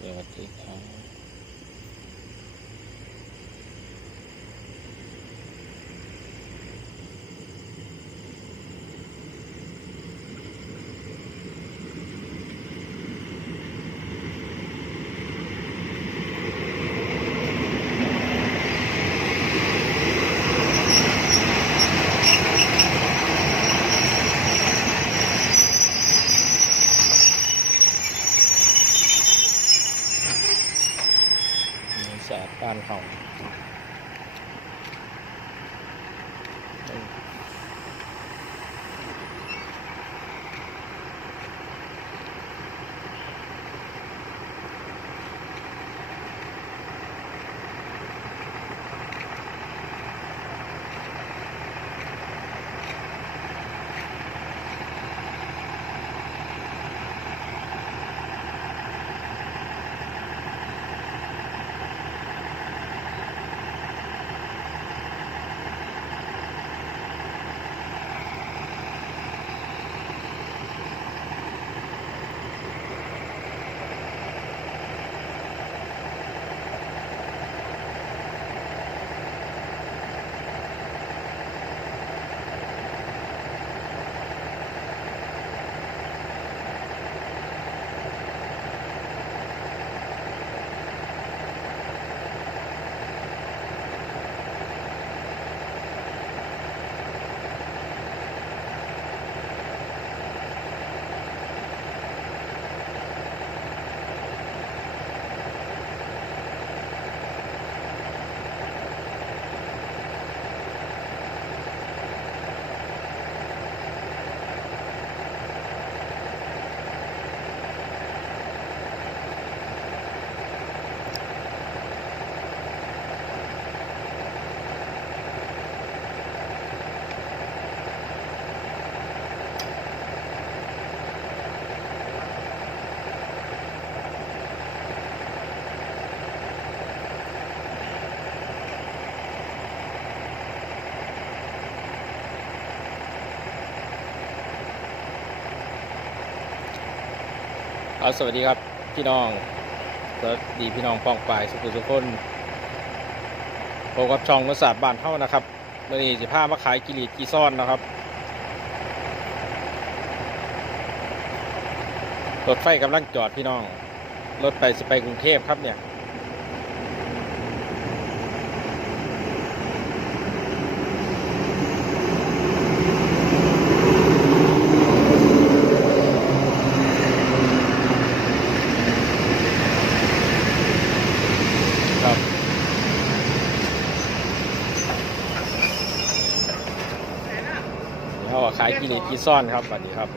สวัส สวัสดีครับพี่น้องสวัสดีพี่น้องป้องปลายสุขุสุขคนพบกับช่องนุศาสตร์บ้านเท่านะครับวันนี้จะพามาขายกิริกีซ่อนนะครับรถไฟกำลังจอดพี่น้องรถไปสิไปกรุงเทพครับเนี่ย ครับเขาว่าขาย กีซ่อนครับสวัสดีครับ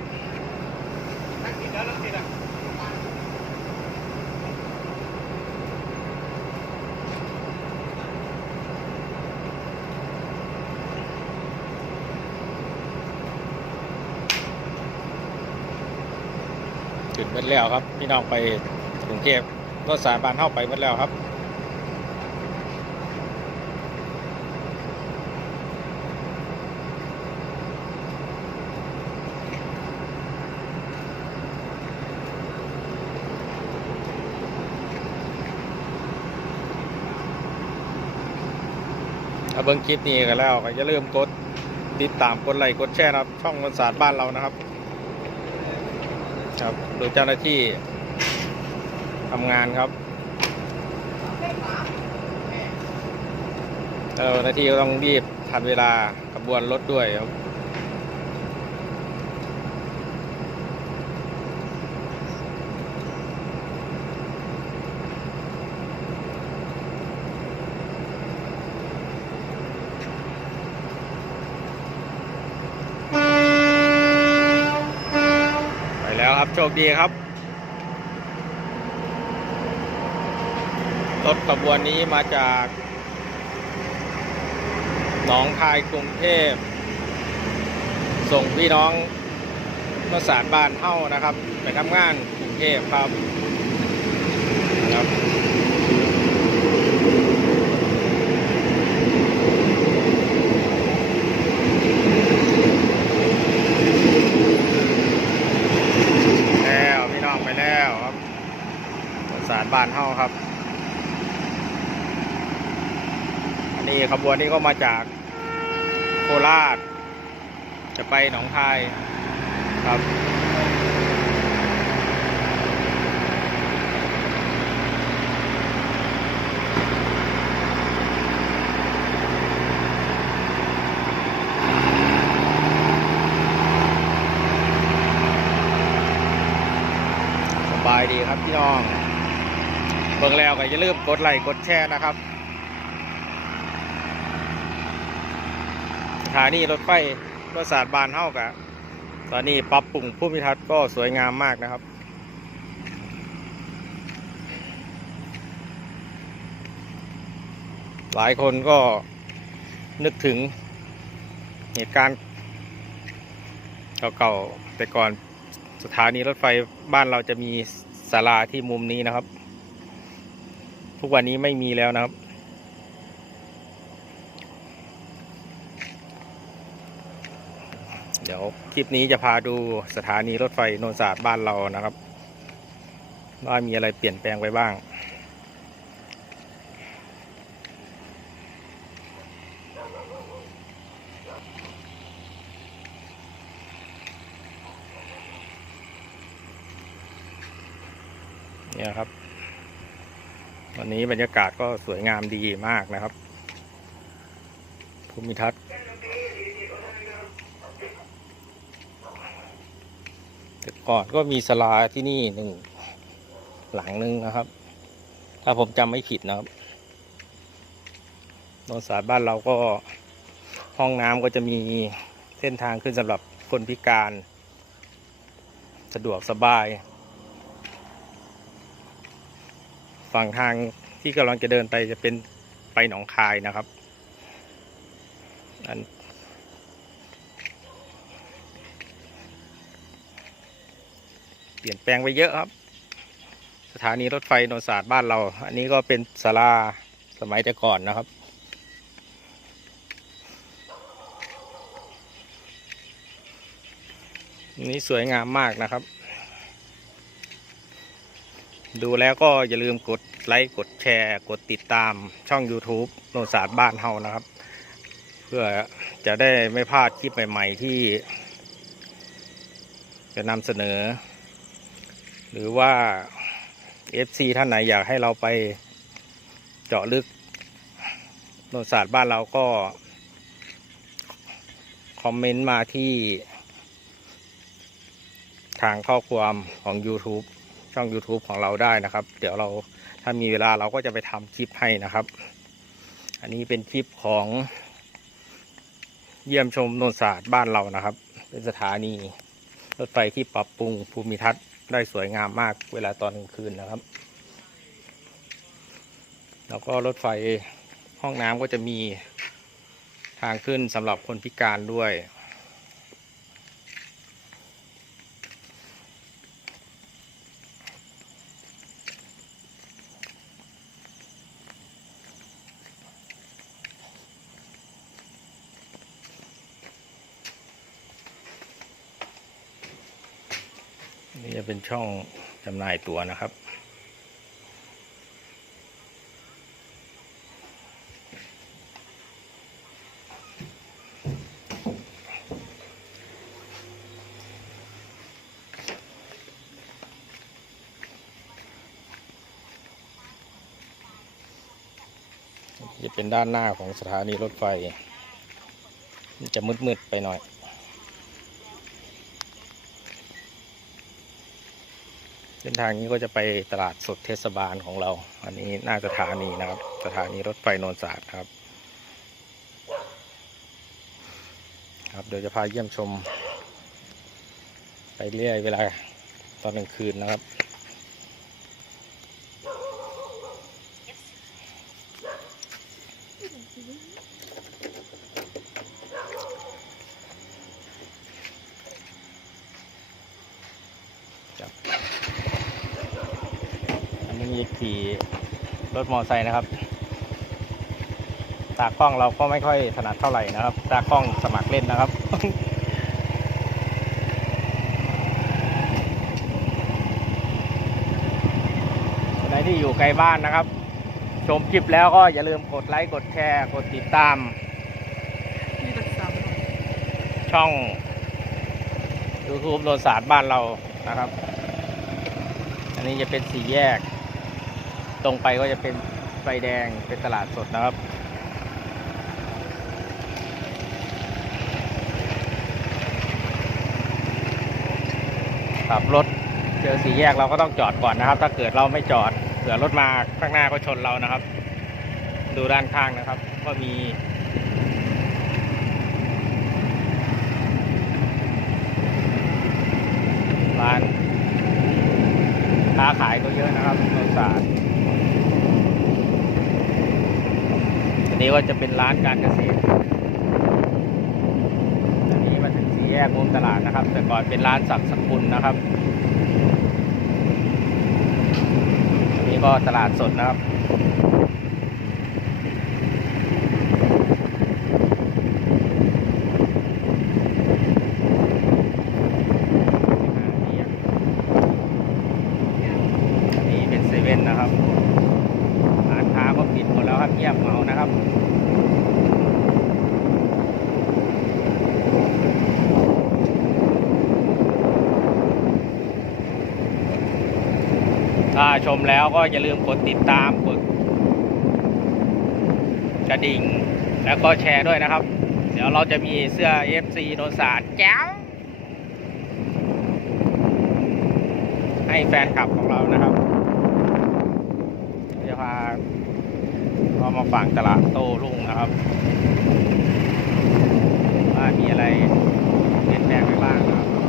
ขึ้นเบิดแล้วครับ พี่น้องไปกรุงเทพรถสายบานเข้าไปเบิดแล้วครับ เบิ้งคลิปนี้กันแล้วก็อย่าลืมกดติดตามกดไลค์กดแชร์นะครับ ช่องวันศาสตร์บ้านเรานะครับ ครับดูเจ้าหน้าที่ทำงานครับเจ้าหน้าที่ก็ต้องรีบทันเวลาขบวนรถด้วยครับ คดีครับ รถขบวนนี้มาจาก หนองคายกรุงเทพ ส่งพี่น้องก็สารบ้านเท่านะครับ ไปทำงานกรุงเทพครับน้องไปแล้วครับ สารบ้านเฮาครับ อันนี้ ขบวนนี้ก็มาจากโคราช จะไปหนองคายครับ สบายดีครับพี่น้อง เบิ่งแล้วก็อย่าลืมกดไลค์กดแชร์นะครับ ถานีรถไฟรถสาดบานเท่ากับตอนนี้ปรับปรุงผู้มิทัศน์ก็สวยงามมากนะครับ หลายคนก็นึกถึงเหตุการณ์เก่าๆแต่ก่อนสถานีรถไฟบ้านเราจะมีศาลาที่มุมนี้นะครับ ทุกวันนี้ไม่มีแล้วนะครับ ดี๋ยวคลิปนี้จะพาดูสถานีรถไฟโนนศาสตร์บ้านเรานะครับว่ามีอะไรเปลี่ยนแปลงไปบ้าง เนี่ยครับ วันนี้บรรยากาศก็สวยงามดีมากนะครับ ภูมิทัศน์แต่ ก่อนก็มีสลาที่นี่หนึ่งหลังหนึ่งนะครับ ถ้าผมจำไม่ผิดนะครับโนนสาดบ้านเราก็ห้องน้ำก็จะมีเส้นทางขึ้นสำหรับคนพิการ สะดวกสบาย ฝั่งทางที่กำลังจะเดินไปจะเป็นไปหนองคายนะครับอัน เปลี่ยนแปลงไปเยอะครับ สถานีรถไฟโนนศาสตร์บ้านเรา อันนี้ก็เป็นศาลาสมัยแต่ก่อนนะครับ นี้สวยงามมากนะครับ ดูแล้วก็อย่าลืมกดไลค์กดแชร์ กดติดตามช่อง YouTube โนนศาสตร์บ้านเฮานะครับ เพื่อจะได้ไม่พลาดคลิปใหม่ ๆ ที่จะนำเสนอ หรือว่า FC ท่านไหนอยากให้เราไปเจาะลึกโนศาสตร์บ้านเราก็ คอมเมนต์มาที่ ทางข้อความของ YouTube ช่อง YouTube ของเราได้นะครับ เดี๋ยวเราถ้ามีเวลาเราก็จะไปทำคลิปให้นะครับ อันนี้เป็นคลิปของเยี่ยมชมโนนศาสตร์บ้านเรานะครับ เป็นสถานี รถไฟที่ปรับปรุงภูมิทัศน์ ได้สวยงามมากเวลาตอนกลางคืนนะครับ แล้วก็รถไฟห้องน้ำก็จะมีทางขึ้นสำหรับคนพิการด้วย นี่จะเป็น ช่องจำหน่ายตั๋วนะครับ จะเป็นด้านหน้าของสถานีรถไฟ จะมืดๆไปหน่อย เส้นทางนี้ก็จะไปตลาดสดเทศบาลของเรา อันนี้หน้าสถานีนะครับ สถานีรถไฟนนทศาสตร์ครับ ครับเดี๋ยวจะพาเยี่ยมชม ไปเรื่อยเวลาตอนกลางคืนนะครับีขี่รถมอเตอร์ไซค์นะครับ ตากล้องเราก็ไม่ค่อยถนัดเท่าไหร่นะครับ ตากล้องสมัครเล่นนะครับจะได้ที่อยู่ไกลบ้านนะครับ ชมคลิปแล้วก็อย่าลืมกดไลค์ กดแชร์ กดติดตาม ช่อง YouTube โนนศาสตร์บ้านเรานะครับ อันนี้จะเป็นสี่แยก ตรงไปก็จะเป็นไฟแดงเป็นตลาดสดนะครับ ขับรถเจอสี่แยกเราก็ต้องจอดก่อนนะครับ ถ้าเกิดเราไม่จอดเผื่อรถมาข้างหน้าก็ชนเรานะครับ ดูด้านข้างนะครับว่ามีร้านค้าขายก็เยอะนะครับโนนศาร นี้ก็จะเป็นร้านการเกษตรอันนี้มาถึงสี่แยกมุมตลาดนะครับ แต่ก่อนเป็นร้านสักสกุลนะครับอันนี้ก็ตลาดสดนะครับ อันนี้เป็นเซเว่นนะครับ ร้านค้าก็ปิดหมดแล้วครับเงียบเหงานะครับ ถ้า ชมแล้วก็อย่าลืมกดติดตามกดกระดิ่ง แล้วก็แชร์ด้วยนะครับ เดี๋ยวเราจะมีเสื้อ FC โนสารแจ้วให้แฟนคลับของเรานะครับจะพาเรามาฝั่งตลาดโต้รุ่งนะครับ ว่ามีอะไรเปลี่ยนแปลงไปบ้างนะครับ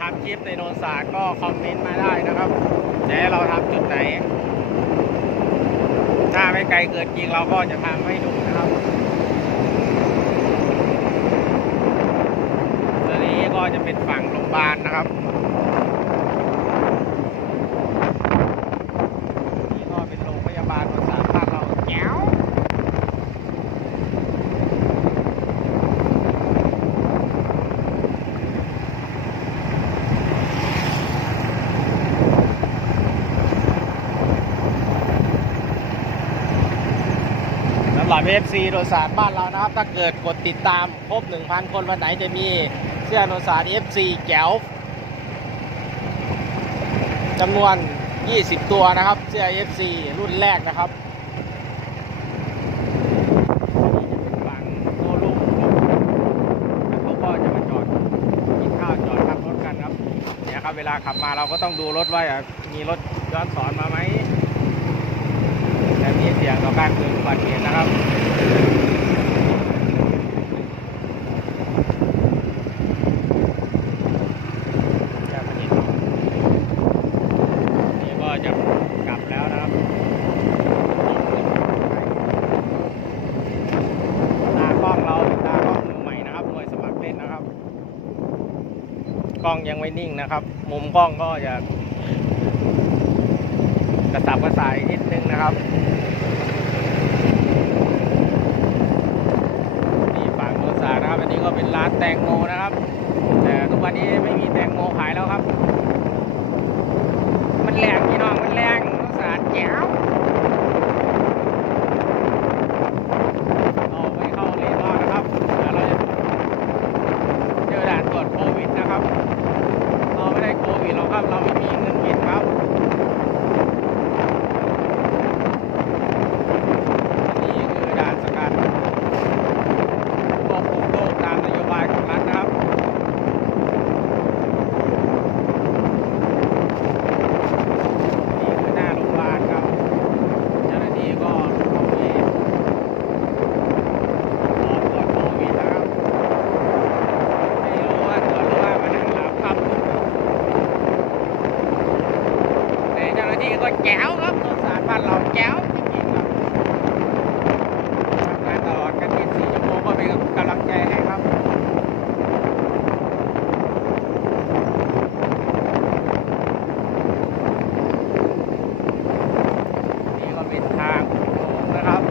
ทำคลิปในโนนศาสตร์ก็คอมเมนต์มาได้นะครับจะให้เราทำจุดไหน ถ้าไม่ไกลเกินจริงเราก็จะทำให้ดูนะครับตัวนี้ก็จะเป็นฝั่งโรงพยาบาลนะครับ นี่ก็เป็นโรงพยาบาลโนนศาสตร์บ้านเราแก้ว สำหรับ FC โนสารบ้านเรานะครับ ถ้าเกิดกดติดตามครบ 1,000 คนวันไหนจะมีเสื้อโนสาร FC แจ๋วจำนวน 20 ตัวนะครับ เสื้อ FC รุ่นแรกนะครับอันนี้จะเป็นฝั่งโตลุงแล้วก็จะมาจอดกินข้าวจอดพักรถกันครับเนี่ยครับเวลาขับมาเราก็ต้องดูรถว่ามีรถย้อนสอนมาไหม มีเสี่ยงต่อการเกิดอุบัติเหตุนะครับจะผลิตนี่ก็จะกลับแล้วนะครับตากล้องเราตากล้องมือใหม่นะครับหน่วยสมัครเล่นนะครับกล้องยังไม่นิ่งนะครับ มุมกล้องก็จะกระสับกระส่ายนิด นะครับนี่ปากโนนสานะครับ อันนี้ก็เป็นร้านแตงโมนะครับ แต่ทุกวันนี้ไม่มีแตงโมขายแล้วครับ มันแรงพี่น้อง มันแรงรสชาติแจ๋วเราไม่เข้าเลนนอกนะครับเดี๋ยวเราจะเจอด่านตรวจโควิดนะครับ เราไม่ได้โควิดหรอกครับ เราไม่มีเงินกินครับ นี่คือด่านสกัดควบคุมโรคตามนโยบายของรัฐนะครับ นี่คือหน้าโรงพยาบาลครับ เจ้าหน้าที่ก็ลงไปรอตรวจโควิดนะครับ ไม่รู้ว่าตรวจหรือว่ามานั่งหลับครับแต่ เจ้าหน้าที่ก็แจ๋วครับรถสารบ้านเราแจ๋วจริงๆครับทำงานตลอดกัน24ชั่วโมงก็เป็นกำลังใจให้ครับ นี่ก็เป็นทางอุโมงค์นะครับ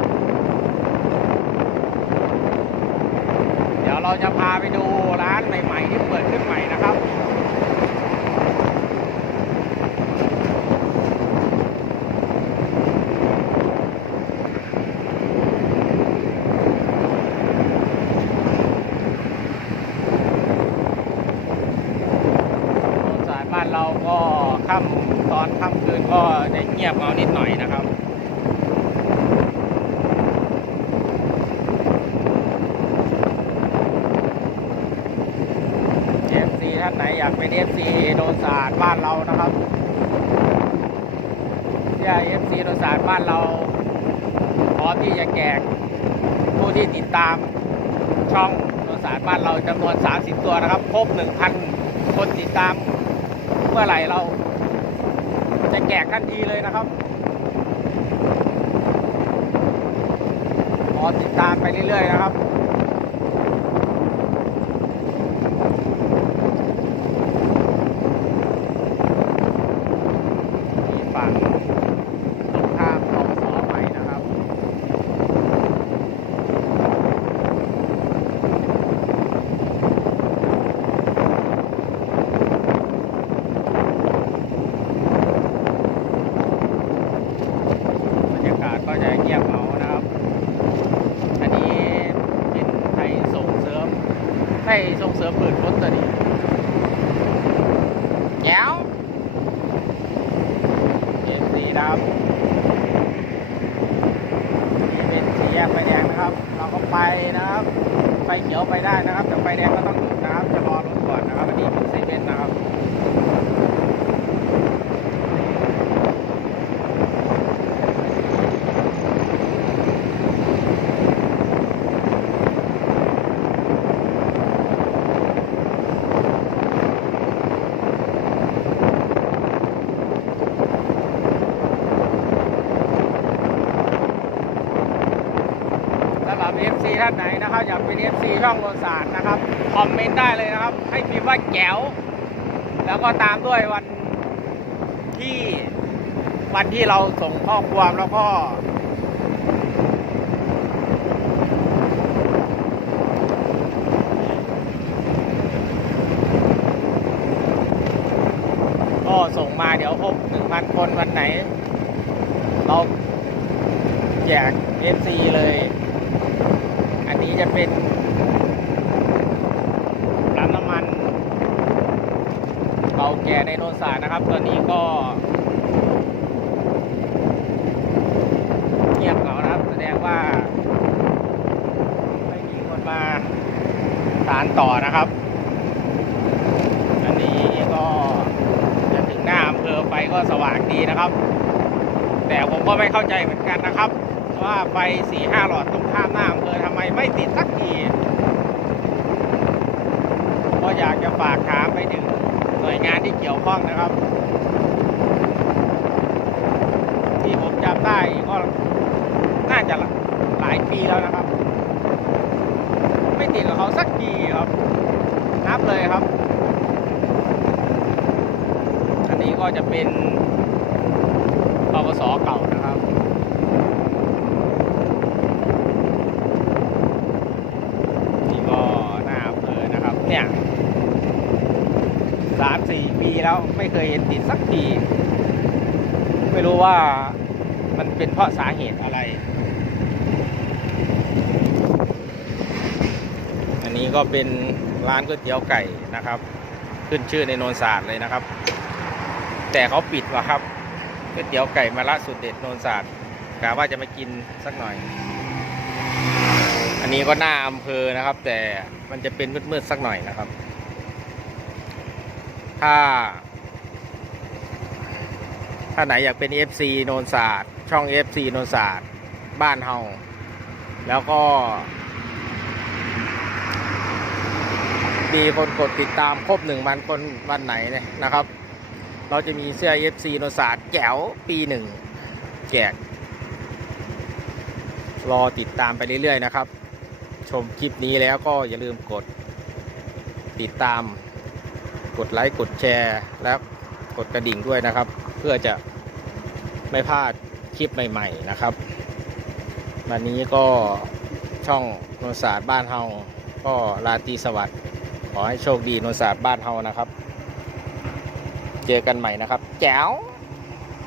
เดี๋ยวเราจะพาไปดูร้านใหม่ ๆ ที่เปิดขึ้นใหม่นะครับ โรงสารบ้านเราก็ ค่ำตอนค่ำคืนก็ได้เงียบเงานิดหน่อยนะครับเอฟซีท่านไหนอยากเป็นเอฟซีโดนสารบ้านเรานะครับที่เอฟซีโดนสารบ้านเราพร้อมที่จะแจกผู้ที่ติดตามช่องโดนสารบ้านเราจำนวน 30 ตัวนะครับ ครบ 1,000 คนติดตามเมื่อไหร่เรา จะแจกทันทีเลยนะครับรอติดตามไปเรื่อยๆนะครับ ที่ฝั่งตรงข้ามของสอใหม่นะครับ บรรยากาศก็จะเงียบเหงานะครับ อันนี้เป็นไทยส่งเสริมไทยส่งเสริมเปิดรถตัวนี้แก้วเอ็นสีนะครับนี่ เป็นสีแยกไฟแดงนะครับ เราก็ไปนะครับไฟเขียวไปได้นะครับแต่ไฟแดงก็ต้องหยุดนะครับจะรอรถก่อนนะครับอันนี้เป็นเซเว่นนะครับ สำหรับ FC ท่านไหนนะครับ อยากเป็น FC ช่องโรสารนะครับ คอม เมนต์ได้เลยนะครับ ให้พิมพ์ว่าแจ๋วแล้วก็ตามด้วยวันที่วันที่เราส่งข้อความแล้วก็ก็ส่งมาเดี๋ยวครบหนึ่งพันคนวันไหน เราแจก FC เลย อันนี้จะเป็นน้ำมันเก่า แก่ในโนนสานะครับ ตอนนี้ก็เงียบเหงานะครับ แสดงว่า ไม่มีคนมาสารต่อนะครับ อันนี้ก็จะถึงหน้าอำเภอไฟก็สว่างดีนะครับ แต่ผมก็ไม่เข้าใจเหมือนกันนะครับ ว่าไฟสี่ห้าหลอดตรงข้ามหน้าอำเภอทำไมไม่ติดสักทีก็อยากจะฝากถามไปถึง หน่วยงานที่เกี่ยวข้องนะครับ ที่ผมจำได้ก็น่าจะหลายปีแล้วนะครับ ไม่ติดกับเขาสักทีครับ นับเลยครับ อันนี้ก็จะเป็นปปสเก่านะครับนี่ก็หน้าอำเภอนะครับเนี่ย สามสี่ปีแล้วไม่เคยเห็นติดสักที ไม่รู้ว่ามันเป็นเพราะสาเหตุอะไร อันนี้ก็เป็นร้านก๋วยเตี๋ยวไก่นะครับ ขึ้นชื่อในโนนศาสตร์เลยนะครับ แต่เขาปิดว่ะครับก๋วยเตี๋ยวไก่มาละสุดเด็ดโนนศาสตร์กะว่าจะมากินสักหน่อย อันนี้ก็หน้าอำเภอนะครับ แต่มันจะเป็นมืดๆสักหน่อยนะครับ ถ้า ถ้าไหนอยากเป็น FC โนนศาสตร์ ช่อง FC โนนศาสตร์ บ้านเฮาแล้วก็ มีคนกดติดตามครบหนึ่งวันคนวันไหนเนี่ยนะครับ เราจะมีเสื้อ FC โนนศาสตร์แจ๋วปีหนึ่งแจกรอติดตามไปเรื่อย ๆ นะครับ ชมคลิปนี้แล้วก็อย่าลืมกดติดตาม ดไลค์กดแชร์และกดกระดิ่งด้วยนะครับ เพื่อจะไม่พลาดคลิปใหม่ ๆนะครับ วันนี้ก็ช่องนนศาสตร์บ้านเฮาก็ราตรีสวัสดิ์ขอให้โชคดีนนศาสตร์บ้านเฮานะครับ เจอกันใหม่นะครับ แจ๋ว